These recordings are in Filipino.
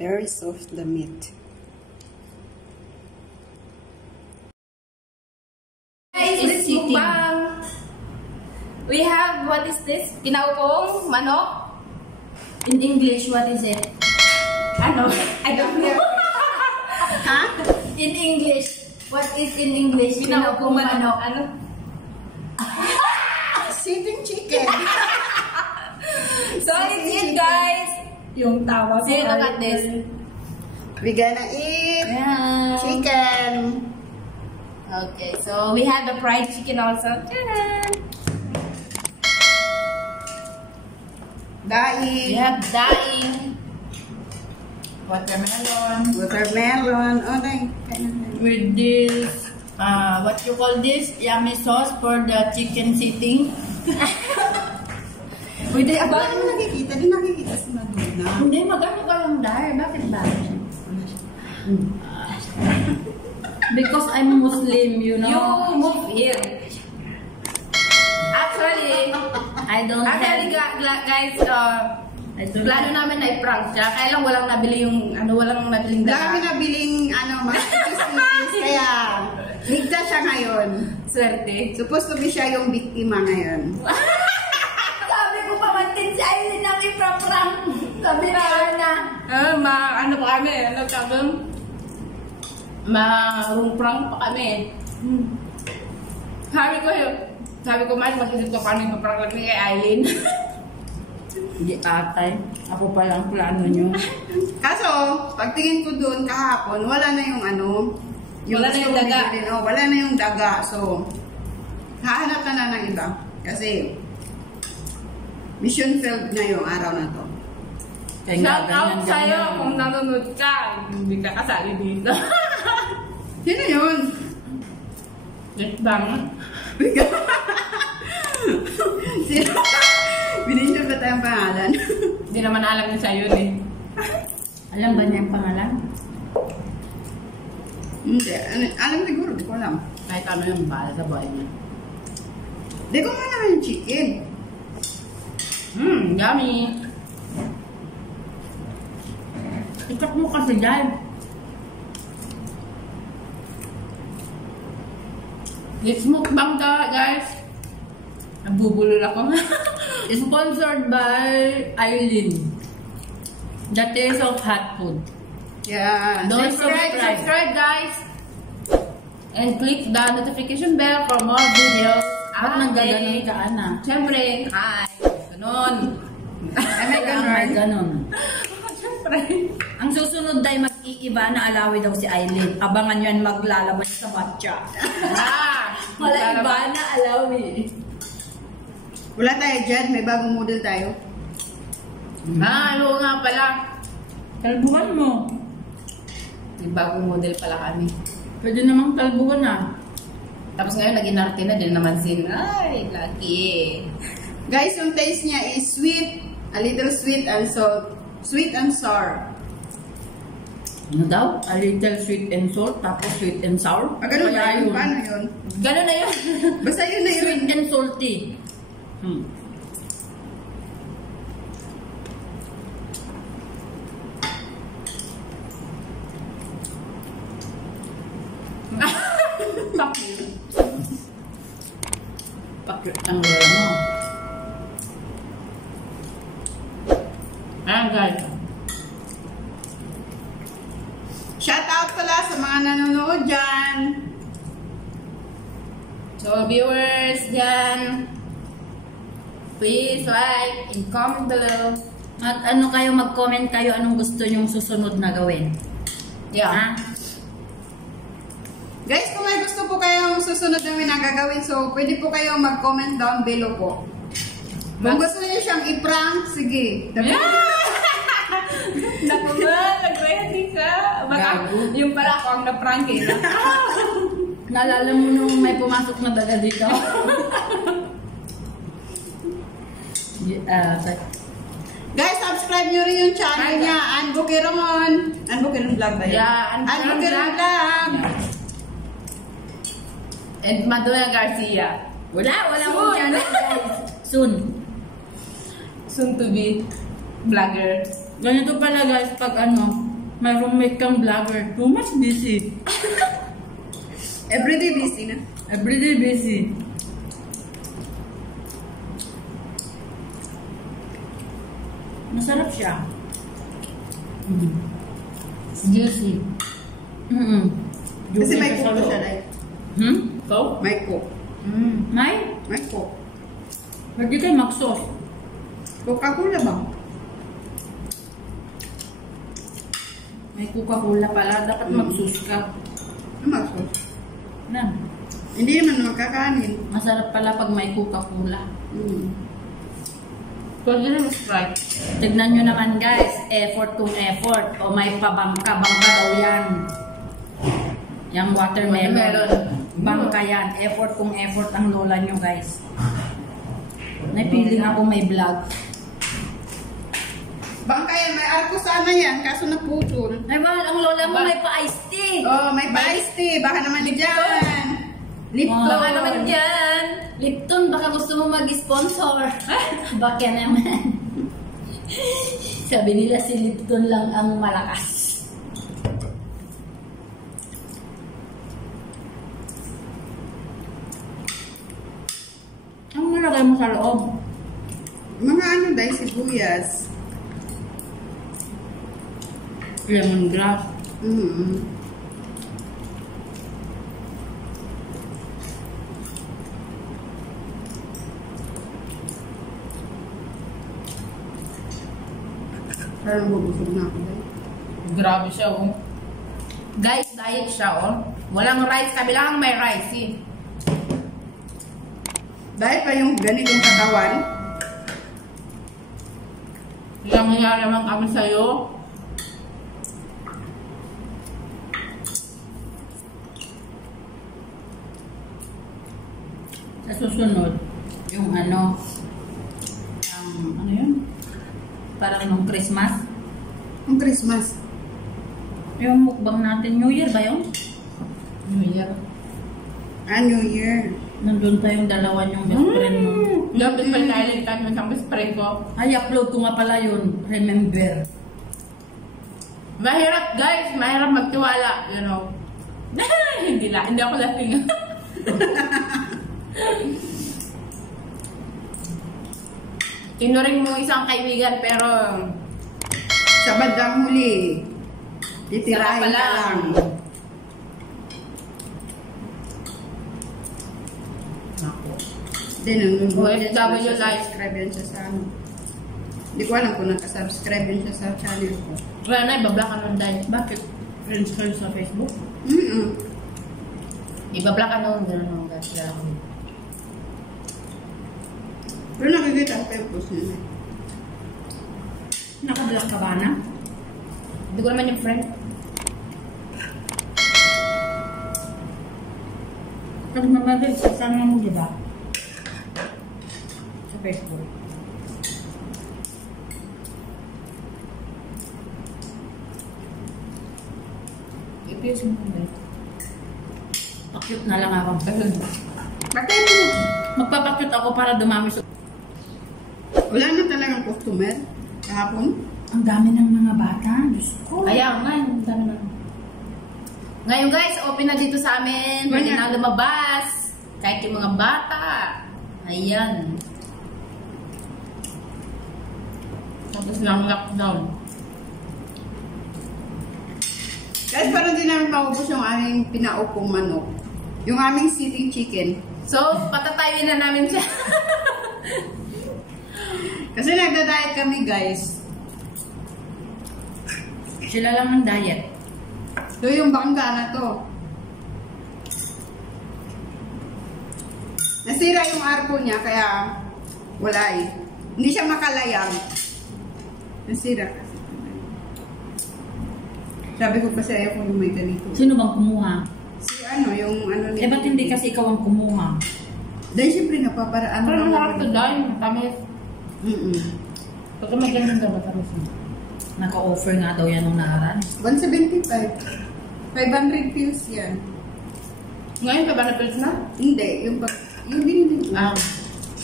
Very soft the meat. Guys, this mukbang. We have, what is this? Kinaupong manok. In English, what is it? Ano? I don't know. Huh? In English. What is in English? Kinaupong manok. Ano? Sitting chicken. So, it's it, guys. Yung tawa ko. See, look at this. We're gonna eat Yeah. chicken. Okay, so we have the fried chicken also. Ta-da! Daing. We have daing. Watermelon. Watermelon. Oh, dang. With this, what you call this? Yummy sauce for the chicken sitting. Pwede, bakit mo nakikita? Di nakikita sa Madonna. Hindi, magano ka lang dahil. Bakit ba? Because I'm Muslim, you know. You move here. Actually, I don't guys, I don't plano namin na i-prank siya. Kaya lang walang nabili yung, walang nabiling Wala kami nabiling, mga sweeties, kaya ligtas siya ngayon. Swerte. Supposed to be siya yung biktima ngayon. Sabi ko pamantin si Aileen ang ipra-prank. Sabi na na. Ano pa kami? Ano tawag? Marung-prank pa kami. Sabi ko man, mag-isip ko paano yung prank kami kay Aileen. Hindi atay. Ako pa lang plano nyo. Kaso, pagtingin ko doon kahapon, wala na yung Wala na yung daga. Wala na yung daga. So, hahanap ka na ng iba. Kasi, mission failed na yung araw na to. Shout out sa'yo kung nanonood ka. Hindi ka kasali dito. Sino yun? Just bang. Sino? Binigyan ba tayong pangalan? Hindi naman alam niya sa'yo eh. Alam ba niya ang pangalan? Hindi. Alam siguro, di ko alam. Kahit ano yung bahala sa buhay niya. Di ko nga naman yung chicken. Yummy. Ikat mo kasi dyan. Let's mukbang guys. Nabubulol ako. Sponsored by Aileen. The taste of hot food. Yeah. Don't Subscribe guys. And click the notification bell for more videos. Ba't nagaganon ka, Ana? Siyempre, hi. Ganon. May May ganon. Siyempre. Ang susunod ay mag-iiba na alawi daw si Aileen. Abangan yan maglalabas sa matcha. Wala iba na alawi. Wala tayo dyan. May bagong model tayo. Ano nga pala. Kalbuhan mo. May bagong model pala kami. Pwede namang kalbuhan na. Tapos ngayon, nag-inarte na din naman sin. Ay, lucky. Guys, yung taste niya is sweet. A little sweet and salt. Sweet and sour. Ano daw? A little sweet and salt, tapos sweet and sour? Ganun ba Kaya yun? Paano yun? Ganun na yun. Basta yun na yun. Sweet and salty. Pakit ang wala mo. Ayan guys. Shout out pala sa mga nanonood dyan. So viewers dyan, please like and comment below. At ano kayo, mag-comment kayo anong gusto nyong susunod na gawin. Yeah. Ha? Guys, kung may gusto po kayong susunod namin na gagawin, so pwede po kayong mag-comment down below po. Kung gusto niyo siyang i-prank, sige. Naku nga, nag-ready ka. Baka yung pala ako ang na-prank eh. Naalala mo nung may pumasok na daga dito? Guys, subscribe nyo rin yung channel niya, Ann Bukiramon. Ann Bukiramon Vlog ba yun? Yeah, Ann Bukiramon Vlog. And Madonna Garcia. Wala Soon. mong channel guys. Soon. Soon to be vlogger. Ganito pala guys, pag ano, My roommate kang vlogger. Too much busy. Everyday busy na. Everyday busy. Masarap siya. Juicy. Kasi may siya sa coke loob. siya dahil. Coke? May coke. May? May coke. Pwede kayo mag-sauce. Coca-Cola ba? May Coca-Cola pala. Dapat mag-sauce ka. Ano masos? Na. Hindi naman magkakanin. Masarap pala pag may Coca-Cola. Pwede na Sprite. Tignan nyo naman guys, effort kung effort. O may pabangka, bangka daw yan. Yung watermelon. Bangka yan. Effort kung effort ang lola nyo guys. Napiling ako may vlog. Bangka yan, may arko sana yan, kaso naputol. Ay well, ang lola mo may pa-iced tea. Oh, may pa-iced tea. Baka naman dyan. Lipton. Baka naman dyan. Lipton, baka gusto mo mag-sponsor. Baka naman. Sabi nila si Lipton lang ang malakas. Ang nilagay mo sa loob? Mga ano dahil sibuyas. Lemongrass. Parang bubusog na ako dahil. Grabe siya, oh. Guys, diet siya, oh. Walang rice. Kabilang may rice, eh. Dahil pa yung ganitong katawan. Hiyang-hiya naman kami sa'yo. Sa susunod, yung ano yun? Parang nung Christmas. Ang Christmas. Yung mukbang natin, New Year ba yun? New Year. New Year. Nandun tayong dalawa yung best friend mo. Dapat pa nailintan mo sa best friend ko. Ay, upload ko nga pala yun. Remember. Mahirap, guys. Mahirap magtiwala, you know. Hindi ako lasing. Tinuring mo isang kaibigan, pero Sa bandang huli. Titirahin ka lang. Hindi, OFW life. Subscribe yan siya sa ano. Hindi ko alam kung nakasubscribe yan siya sa channel ko. wala na, ibablock ka nun dahil. Bakit? Friends kayo sa Facebook? Ibablock ka nun, gano'n guys. Kaya ako. Pero nakikita ko yung post niya. Nakablock ka ba na? Hindi ko naman yung friend. Pag mamagay, sasama mo, di ba? Sa Facebook. I-pierce mo ba? Pakyut na lang ako. Bakit mo? Magpapakyut ako para dumami sa... Wala na talagang customer. Kahapon. Ang dami ng mga bata. Diyos ko. Ayan, ngayon. Ngayon guys, open na dito sa amin. Pwede na lumabas. Kahit yung mga bata. Ayan. Tapos lang lockdown. Guys, parang di namin maubos yung aming pinaupong manok. Yung aming sitting chicken. So, patatayuin na namin siya. Kasi nagda-diet kami, guys. Sila lang ang diet. So, yung bangga na to. Nasira yung arko niya, kaya wala eh. Hindi siya makalayang. Nasira kasi. Sabi ko kasi ayaw ko yung may ganito. Sino bang kumuha? Si ano, yung ano Eh, ba't hindi kasi ikaw ang kumuha? Dahil siyempre napaparaan. Pero masarap to dahil. Tamis. Pagka may ganun daw, matamis mo. Naka-offer nga daw yan nung nakaraan. 175. 500 pills yan. Ngayon pa ba na pills na? Hindi, yung binili ko.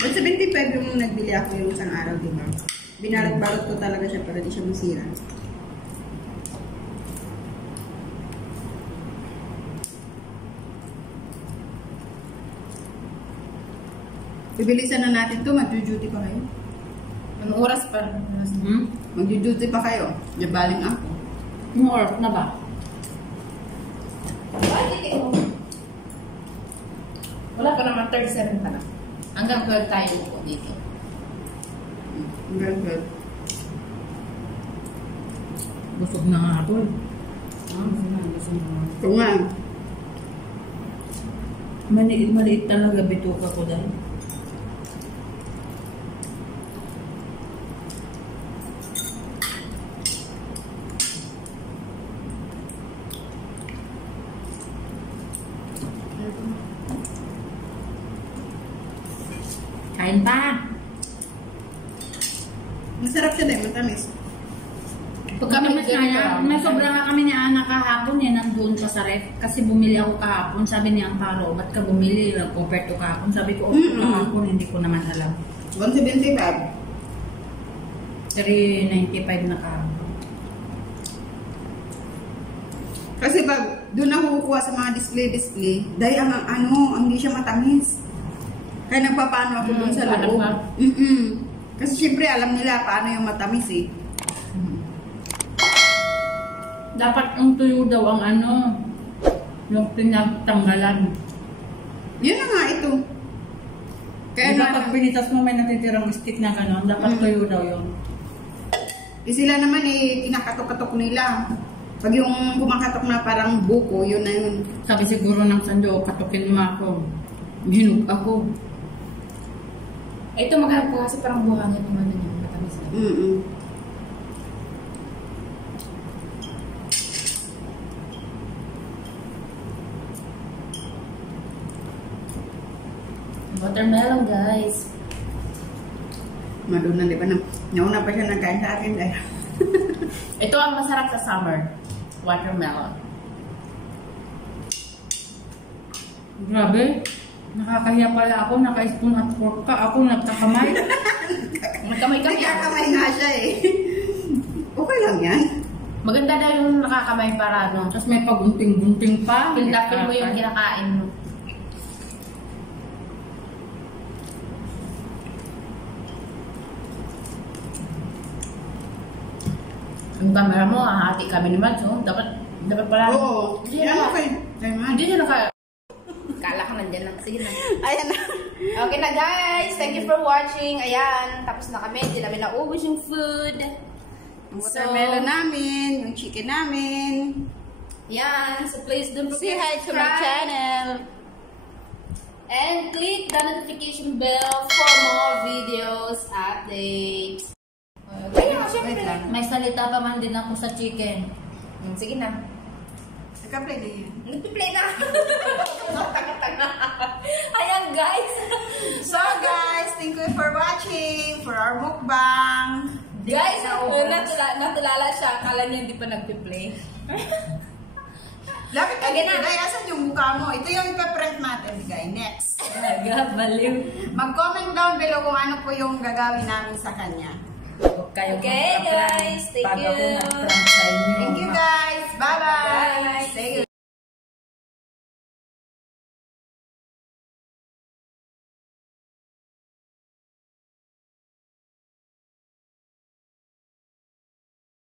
175 yung nagbili ako yung isang araw, di ba? Binalot-balot ko talaga siya para di siya masira. Ibilisan na natin to. Mag-duty pa kayo. Anong oras pa? Mag-duty pa kayo. Nabaling ako. Yung oras na ba? Wala pa naman, 37 pa lang. Hanggang 12 tayo po dito. Hanggang 12. Busog na nga ito. Gusto nga. Maliit talaga bituka ko dahil. Kain pa. Masarap siya din, matamis. Pag kami May sobra nga kami ni Ana kahapon eh, nandun pa sa ref. Kasi bumili ako kahapon, sabi niya ang paro, ba't ka bumili compared to kahapon? Sabi ko, kahapon, hindi ko naman alam. 175. 395 na kahapon. Kasi pag doon ako kukuha sa mga display, dahil hindi siya matamis. Kaya nagpapaano ako doon sa loob. Kasi syempre alam nila paano yung matamis eh. Dapat ang tuyo daw ang yung pinagtanggalan. Yun na nga ito. Kaya Kaya pag pinitas mo may natitirang stick na gano'n, dapat tuyo daw yun. Sila naman eh, kinakatok-katok nila. Pag yung kumakatok na parang buko, yun na yun. Sabi siguro ng sando, katukin mo ako. Hinug ako. Ito maghanap ko kasi parang buhangin naman yun. Matamis na. Watermelon, guys. Maduna, di ba? Nauna pa siya nagkain sa akin dahil. Ito ang masarap sa summer. Watermelon. Grabe. Nakakahiya pala ako, naka-spoon at fork ka. Ako nagkakamay. Nagkamay-kamay. Nagkakamay nga siya eh. Okay lang yan. Maganda daw yung nakakamay para Tapos may pagunting-gunting pa. pindapin mo yung kinakain mo. Yung camera mo, hahati kami naman, so dapat pala. Oo. Yan okay. Hindi siya Kala ka nandyan lang. Sige na. Ayan na. Okay na guys, thank you for watching. Ayan, tapos na kami. Hindi namin naubos yung food. Yung watermelon namin, yung chicken namin. Yan, so please don't Say forget hi to my channel. and click the notification bell for more videos, updates. Okay, Wait lang. May salita pa man din ako sa chicken. Sige na. Nagka-play na yan. Nagpi-play na. Tanga-tanga. Ayan guys. So guys, thank you for watching for our mukbang. Guys, natulala siya. Akala niya hindi pa nagpi-play. Lapit ka Okay dito, na. Day. Asan yung mukha mo? Ito yung ipa-prank natin, guys. Next. Baliw. Mag-comment down below kung ano po yung gagawin namin sa kanya. Kayo Okay, magpa-prank. guys. Thank Pag ako you. nag-prank sa inyo. Thank you guys.